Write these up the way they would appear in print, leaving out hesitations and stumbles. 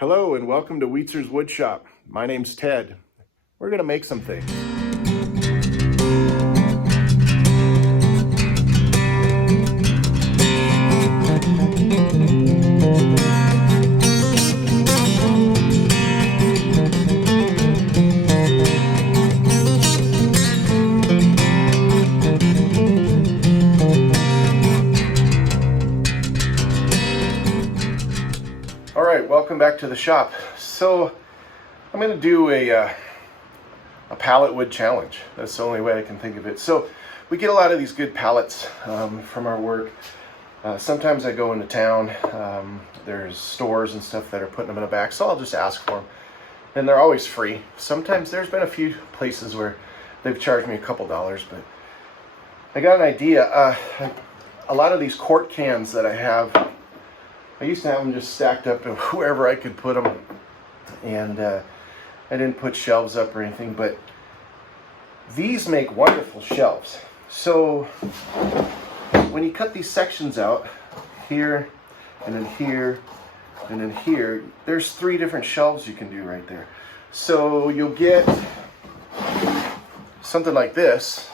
Hello and welcome to Wietzer's Woodshop. My name's Ted. We're going to make some things. All right, welcome back to the shop. So I'm going to do a pallet wood challenge. That's the only way I can think of it. So we get a lot of these good pallets from our work. Sometimes I go into town. There's stores and stuff that are putting them in a bag, so I'll just ask for them. And they're always free. Sometimes there's been a few places where they've charged me a couple dollars, but I got an idea. A lot of these quart cans that I have, I used to have them just stacked up wherever I could put them, and I didn't put shelves up or anything, but these make wonderful shelves. So when you cut these sections out, here, and then here, and then here, there's 3 different shelves you can do right there. So you'll get something like this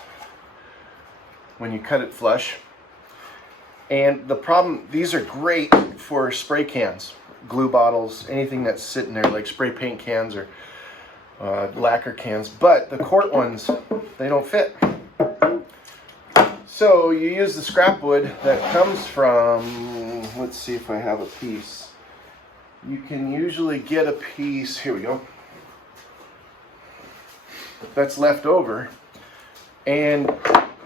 when you cut it flush. And the problem, these are great for spray cans, glue bottles, anything that's sitting there, like spray paint cans or lacquer cans. But the quart ones, they don't fit. So you use the scrap wood that comes from, let's see if I have a piece. You can usually get a piece, here we go, that's left over. And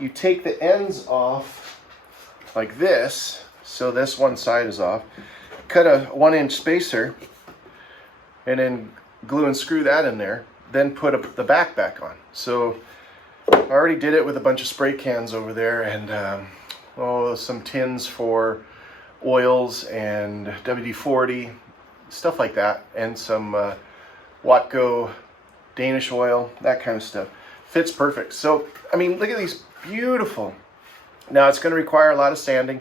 you take the ends off like this, so this one side is off. Cut a 1-inch spacer and then glue and screw that in there, then put the back on. So I already did it with a bunch of spray cans over there, and some tins for oils and WD-40, stuff like that, and some Watco Danish oil, that kind of stuff. Fits perfect. So I mean, look at these beautiful. Now it's going to require a lot of sanding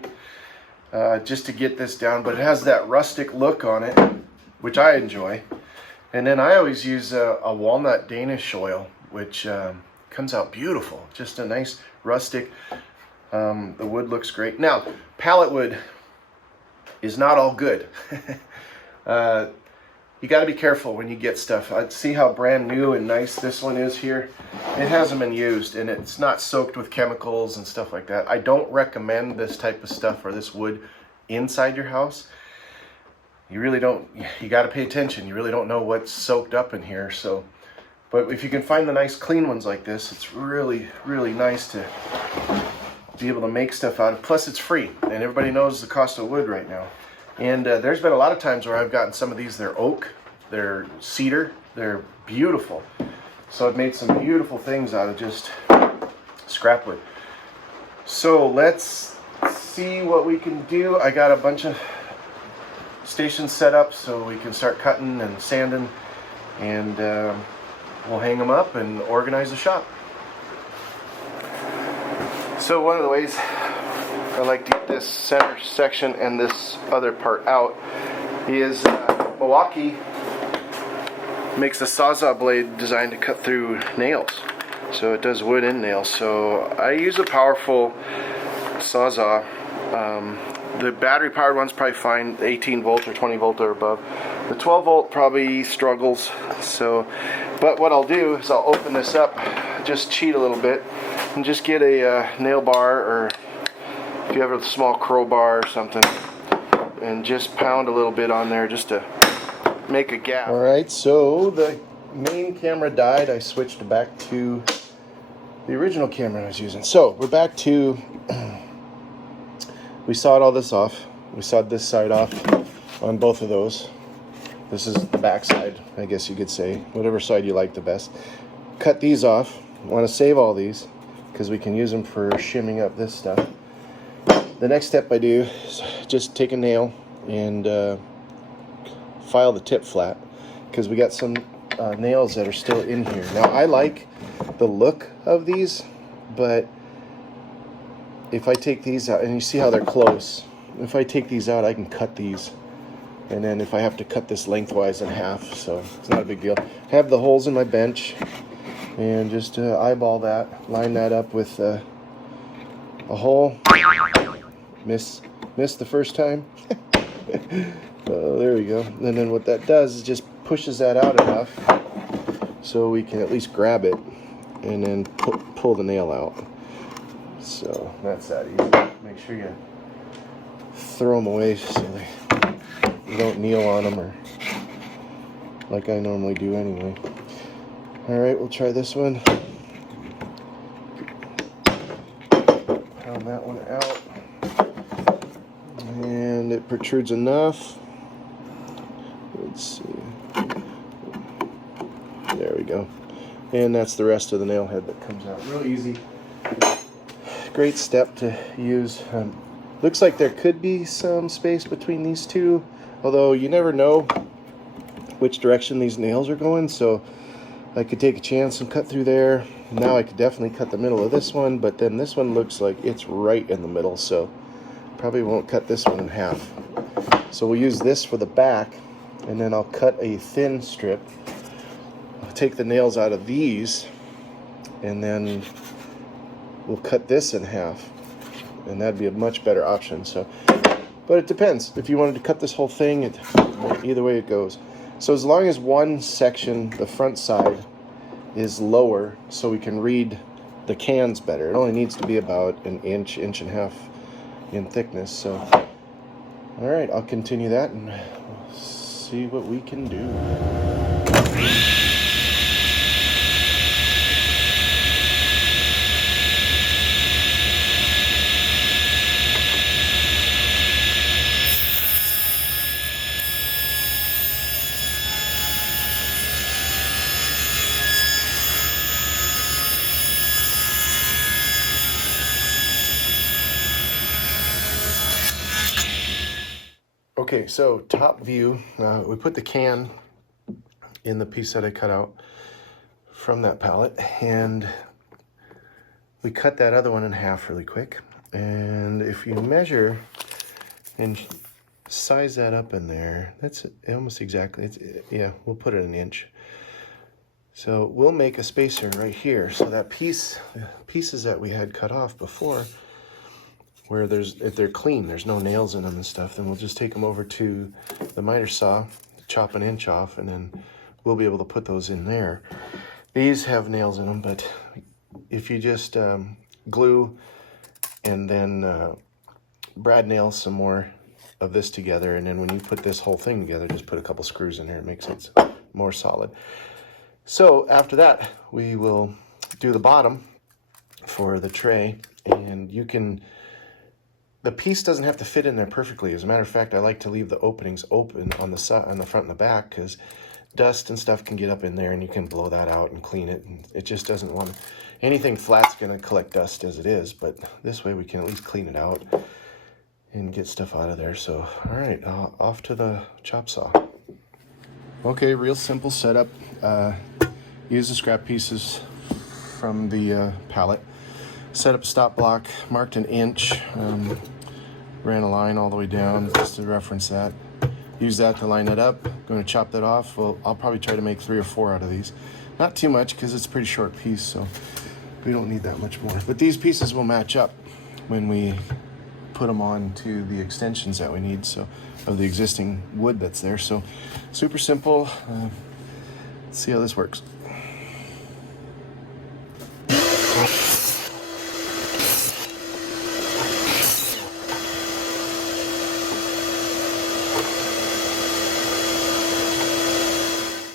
just to get this down, but it has that rustic look on it, which I enjoy. And then I always use a walnut Danish oil, which comes out beautiful. Just a nice rustic. The wood looks great. Now, pallet wood is not all good. You got to be careful when you get stuff. See how brand new and nice this one is here? It hasn't been used, and it's not soaked with chemicals and stuff like that. I don't recommend this type of stuff or this wood inside your house. You really don't, you got to pay attention. You really don't know what's soaked up in here. So, but if you can find the nice clean ones like this, it's really, really nice to be able to make stuff out of. Plus it's free, and everybody knows the cost of wood right now. And there's been a lot of times where I've gotten some of these, they're oak, they're cedar, they're beautiful. So I've made some beautiful things out of just scrap wood. So let's see what we can do. I got a bunch of stations set up so we can start cutting and sanding, and we'll hang them up and organize the shop. So one of the ways I like to get this center section and this other part out is Milwaukee makes a Sawzall blade designed to cut through nails. So it does wood and nails. So I use a powerful Sawzall. The battery powered one's probably fine, 18 volt or 20 volt or above. The 12 volt probably struggles. So, but what I'll do is I'll open this up, just cheat a little bit, and just get a nail bar, or if you have a small crowbar or something, and just pound a little bit on there just to make a gap. Alright, so the main camera died. I switched back to the original camera I was using. So we're back to, we sawed all this off. We sawed this side off on both of those. This is the back side, I guess you could say, whatever side you like the best. Cut these off. I want to save all these because we can use them for shimming up this stuff. The next step I do is just take a nail and file the tip flat, because we got some nails that are still in here. Now I like the look of these, but if I take these out, and you see how they're close, if I take these out, I can cut these And then if I have to cut this lengthwise in half, so it's not a big deal. I have the holes in my bench, and just eyeball that, line that up with a hole. Missed the first time. There we go. And then what that does is just pushes that out enough so we can at least grab it and then pull the nail out. So that's that easy. Make sure you throw them away so you don't kneel on them, or like I normally do anyway. All right, we'll try this one. Pound that one out, and it protrudes enough. Let's see. There we go. And that's the rest of the nail head that comes out. Real easy. Great step to use. Looks like there could be some space between these two, although you never know which direction these nails are going, so I could take a chance and cut through there. Now I could definitely cut the middle of this one, but then this one looks like it's right in the middle, so probably won't cut this one in half. So we'll use this for the back, and then I'll cut a thin strip. I'll take the nails out of these, and then we'll cut this in half, and that'd be a much better option. So, but it depends. If you wanted to cut this whole thing, either way it goes. So as long as one section, the front side, is lower so we can read the cans better. It only needs to be about an inch and a half in thickness. So, all right, I'll continue that and we'll see what we can do. Okay, so top view, we put the can in the piece that I cut out from that pallet, and we cut that other one in half really quick. And if you measure and size that up in there, that's almost exactly, yeah, we'll put it an inch. So we'll make a spacer right here, so that pieces that we had cut off before, where if they're clean, there's no nails in them and stuff, then we'll just take them over to the miter saw, chop an inch off, and then we'll be able to put those in there. These have nails in them, but if you just glue and then brad nail some more of this together, and then when you put this whole thing together, just put a couple screws in there. It makes it more solid. So after that, we will do the bottom for the tray, and the piece doesn't have to fit in there perfectly. As a matter of fact, I like to leave the openings open on the side, on the front and the back, because dust and stuff can get up in there, and you can blow that out and clean it. And it just doesn't want anything flat's going to collect dust as it is, but this way we can at least clean it out and get stuff out of there. So, all right, off to the chop saw. Okay, real simple setup. Use the scrap pieces from the pallet. Set up a stop block, marked an inch, ran a line all the way down just to reference that. Use that to line it up. Going to chop that off. Well, I'll probably try to make 3 or 4 out of these. Not too much because it's a pretty short piece, so we don't need that much more. But these pieces will match up when we put them on to the extensions that we need, so of the existing wood that's there. So super simple. Let's see how this works.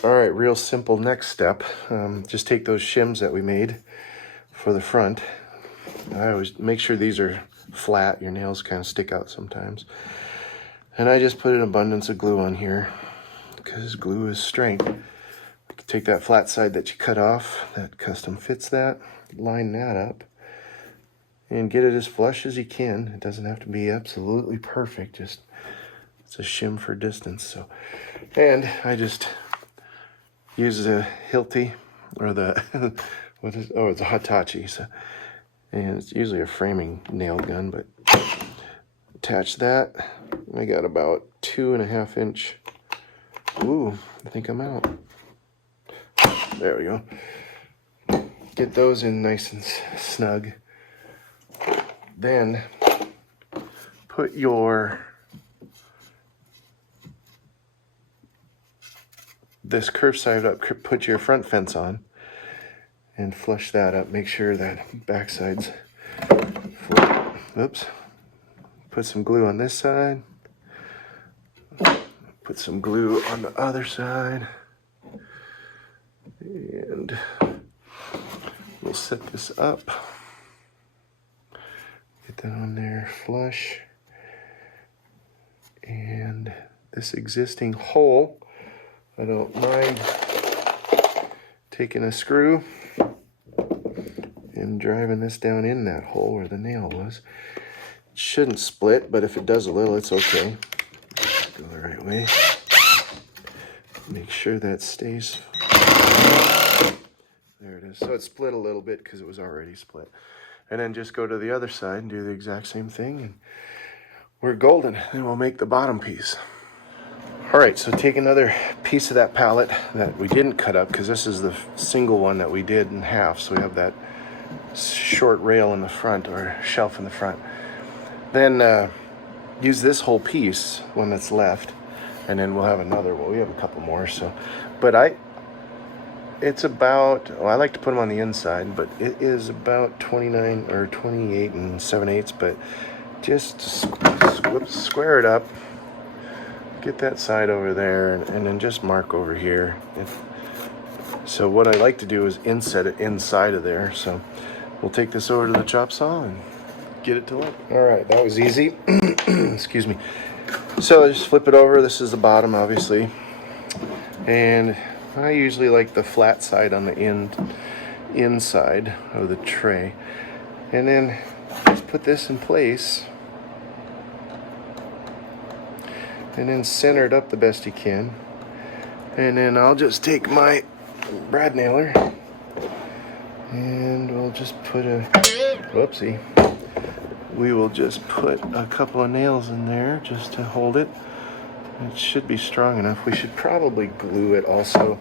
All right, real simple next step. Just take those shims that we made for the front. I always make sure these are flat. Your nails kind of stick out sometimes. And I just put an abundance of glue on here because glue is strength. You can take that flat side that you cut off, that custom fits that, line that up, and get it as flush as you can. It doesn't have to be absolutely perfect, just it's a shim for distance. So, and I just use the Hilti, or the it's a Hitachi. So, and it's usually a framing nail gun, but attach that I got about 2.5 inch. Ooh, I think I'm out. There we go. Get those in nice and snug. Then put this curved side up, put your front fence on and flush that up. Make sure that backside's flat. Oops. Put some glue on this side. Put some glue on the other side. And we'll set this up. Get that on there flush. And this existing hole, I don't mind taking a screw and driving this down in that hole where the nail was. It shouldn't split, but if it does a little, it's okay. Go the right way. Make sure that stays. There it is. So it split a little bit because it was already split. And then just go to the other side and do the exact same thing. And we're golden. Then we'll make the bottom piece. All right, so take another piece of that pallet that we didn't cut up because this is the single one that we did in half. So we have that short rail in the front or shelf in the front. Then use this whole piece, one that's left, and then we'll have another. Well, we have a couple more. So, but it's about, well, I like to put them on the inside, but it is about 29 or 28 and 7/8. But just square it up. Get that side over there, and then just mark over here. So what I like to do is inset it inside of there. So we'll take this over to the chop saw and get it to work. All right, that was easy. Excuse me. So just flip it over. This is the bottom, obviously. And I usually like the flat side on the inside of the tray. And then just put this in place. And then center it up the best you can. And then I'll just take my brad nailer and we'll just put whoopsie. We will just put a couple of nails in there just to hold it. It should be strong enough. We should probably glue it also.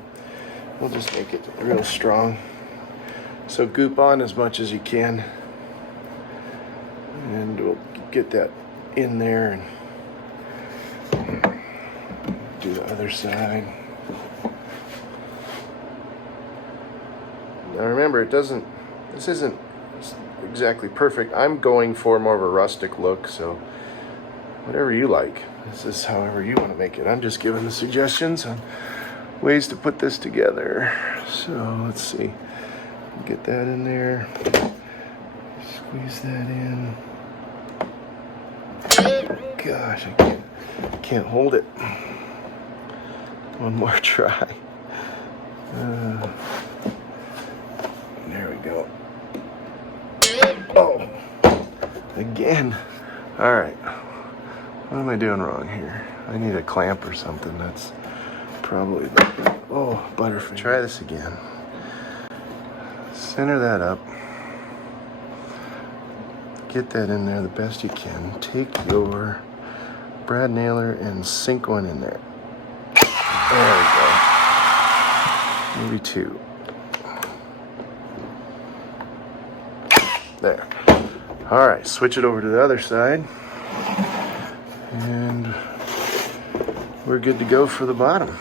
We'll just make it real strong. So goop on as much as you can. And we'll get that in there and do the other side. Now remember, this isn't exactly perfect. I'm going for more of a rustic look, so whatever you like. This is however you want to make it. I'm just giving the suggestions on ways to put this together. So let's see. Get that in there. Squeeze that in. Gosh, I can't hold it. One more try. There we go. Oh, again. All right. What am I doing wrong here? I need a clamp or something. That's probably the, butterfinger. Try this again. Center that up. Get that in there the best you can. Take your brad nailer and sink one in there. There we go. Maybe two. There. All right, switch it over to the other side. And we're good to go for the bottom.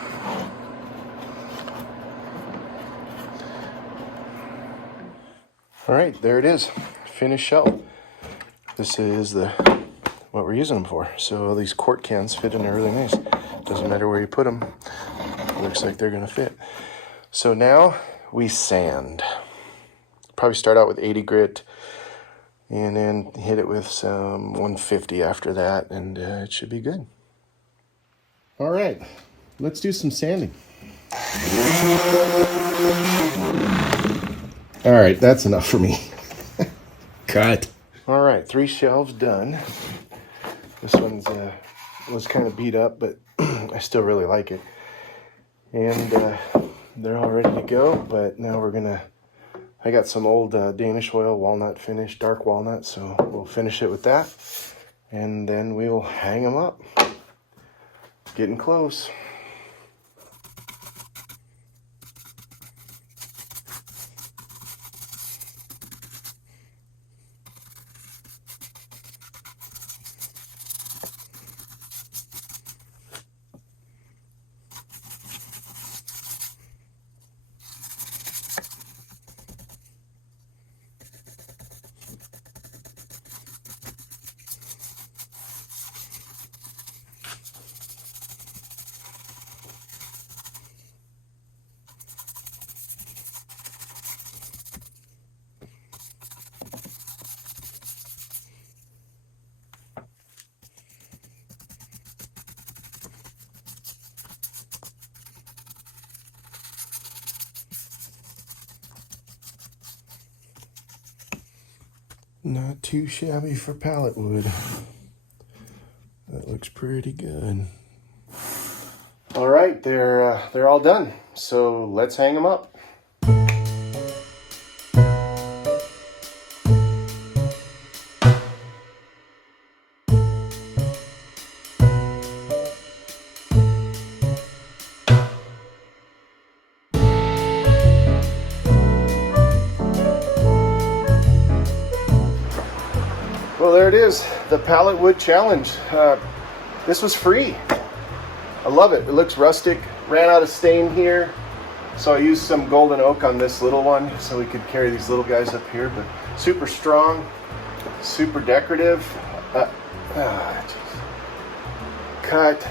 All right, there it is. Finished shelf. This is what we're using them for. So all these quart cans fit in there really nice. Doesn't matter where you put them. Looks like they're gonna fit. So now we sand. Probably start out with 80 grit and then hit it with some 150 after that, and it should be good. All right, let's do some sanding. All right, that's enough for me. Cut. All right, 3 shelves done. This one's was kind of beat up, but I still really like it. And they're all ready to go, but now I got some old Danish oil walnut finish, dark walnut, so we'll finish it with that. and then we'll hang them up. Getting close. Not too shabby for pallet wood. That looks pretty good. All right, they're all done. So let's hang them up. Well, there it is, the pallet wood challenge. This was free. I love it. It looks rustic. Ran out of stain here, so I used some golden oak on this little one so we could carry these little guys up here. But super strong, super decorative. Cut.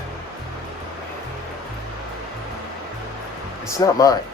It's not mine.